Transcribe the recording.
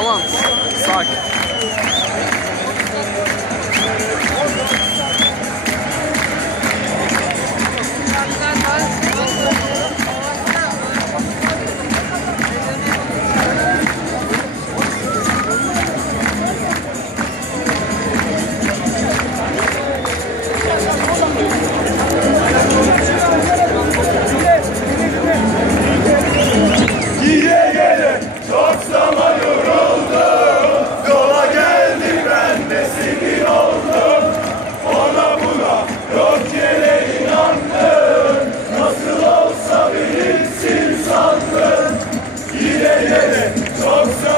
Balans. Sakin. Çok